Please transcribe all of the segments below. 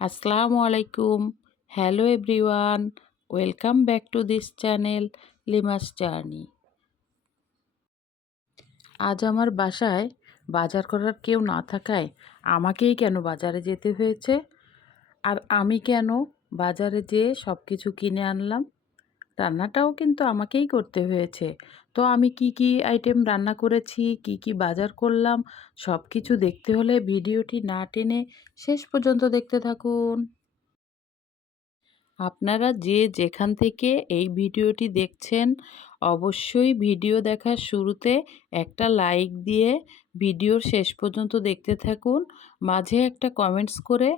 আসসালামু আলাইকুম। Hello everyone. Welcome back to this channel Limas journey. আজ আমার বাসায় বাজার করার কেউ না থাকায় আমাকেই কেন বাজারে যেতে হয়েছে? আর আমি কেন বাজারে যেয়ে সব কিছু কিনে আনলাম? রান্নাটাও কিন্তু আমাকেই করতে হয়েছে। তো আমি কি কি আইটেম রান্না করেছি, কি কি বাজার করলাম, সব কিছু দেখতে হলে ভিডিওটি না টেনে শেষ পর্যন্ত দেখতে থাকুন। আপনারা যে যেখান থেকে এই ভিডিওটি দেখছেন অবশ্যই ভিডিও দেখার শুরুতে একটা লাইক দিয়ে ভিডিওর শেষ পর্যন্ত দেখতে থাকুন। মাঝে একটা কমেন্টস করে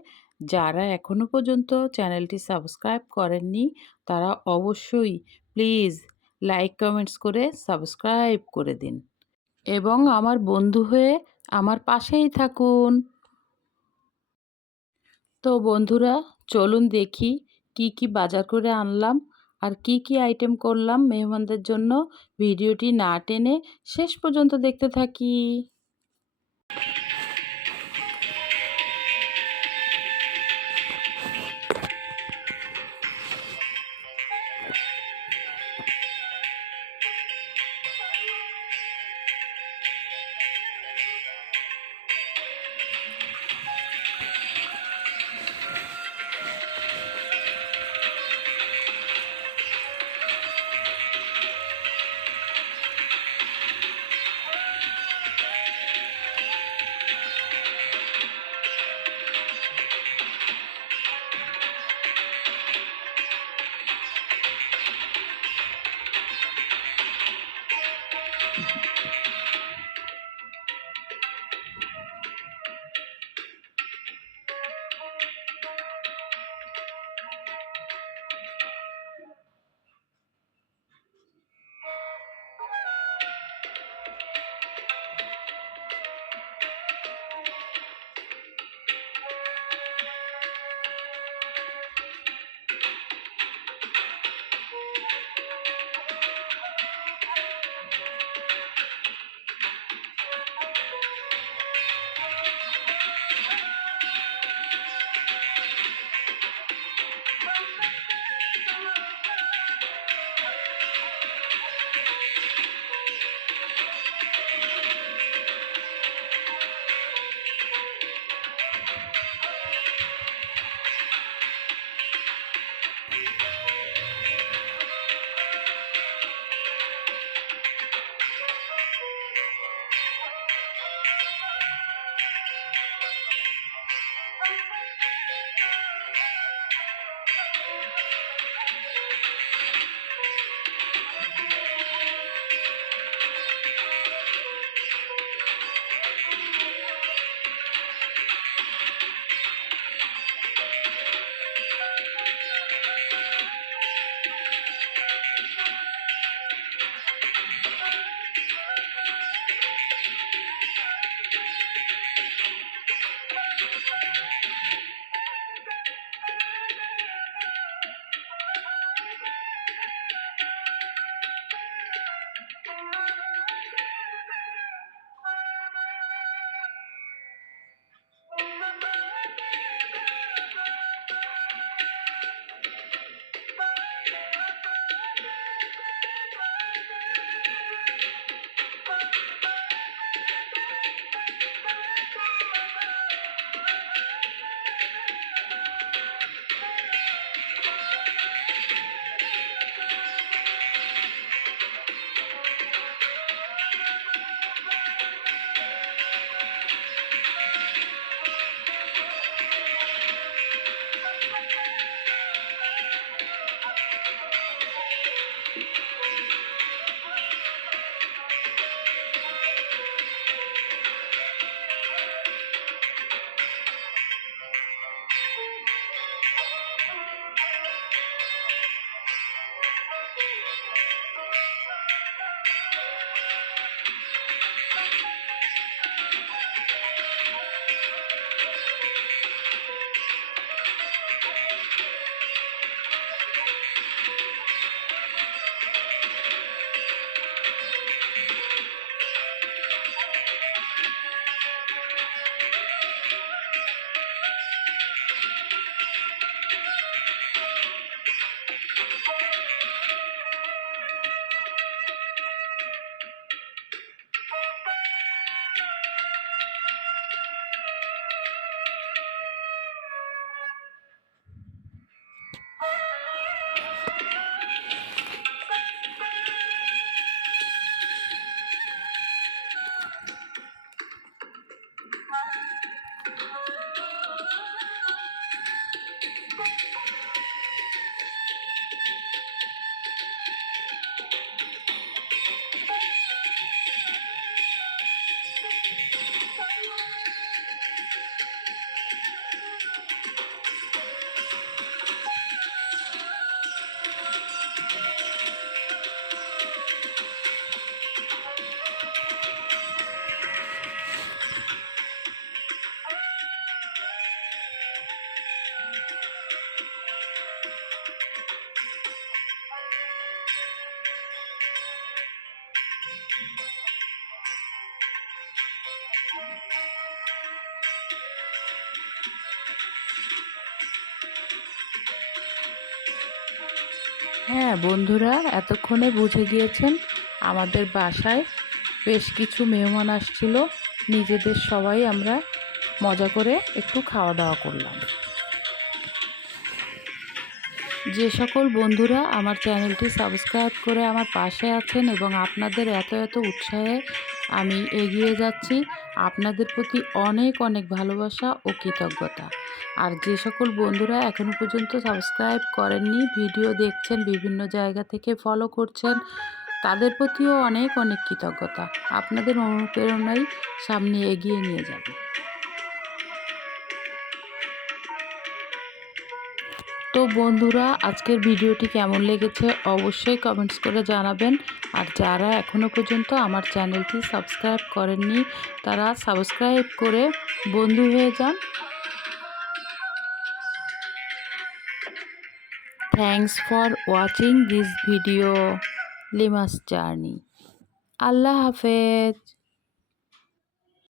যারা এখনও পর্যন্ত চ্যানেলটি সাবস্ক্রাইব করেননি তারা অবশ্যই প্লিজ লাইক কমেন্টস করে সাবস্ক্রাইব করে দিন এবং আমার বন্ধু হয়ে আমার পাশেই থাকুন। তো বন্ধুরা, চলুন দেখি কি কি বাজার করে আনলাম আর কি কি আইটেম করলাম মেহমানদের জন্য। ভিডিওটি না টেনে শেষ পর্যন্ত দেখতে থাকি। হ্যাঁ বন্ধুরা, এতক্ষণে বুঝে গিয়েছেন আমাদের বাসায় বেশ কিছু মেহমান আসছিল। নিজেদের সবাই আমরা মজা করে একটু খাওয়া দাওয়া করলাম। যে সকল বন্ধুরা আমার চ্যানেলটি সাবস্ক্রাইব করে আমার পাশে আছেন এবং আপনাদের এত এত উৎসাহে আমি এগিয়ে যাচ্ছি, আপনাদের প্রতি অনেক অনেক ভালোবাসা ও কৃতজ্ঞতা। আর যে সকল বন্ধুরা এখনও পর্যন্ত সাবস্ক্রাইব করেননি, ভিডিও দেখছেন বিভিন্ন জায়গা থেকে ফলো করছেন, তাদের প্রতিও অনেক অনেক কৃতজ্ঞতা। আপনাদের অনুপ্রেরণাই সামনে এগিয়ে নিয়ে যাবে। তো বন্ধুরা, আজকের ভিডিওটি কেমন লেগেছে অবশ্যই কমেন্টস করে জানাবেন। আর যারা এখনও পর্যন্ত আমার চ্যানেলটি সাবস্ক্রাইব করেননি তারা সাবস্ক্রাইব করে বন্ধু হয়ে যান। Thanks for watching this video Limas journey. আল্লাহ হাফেজ।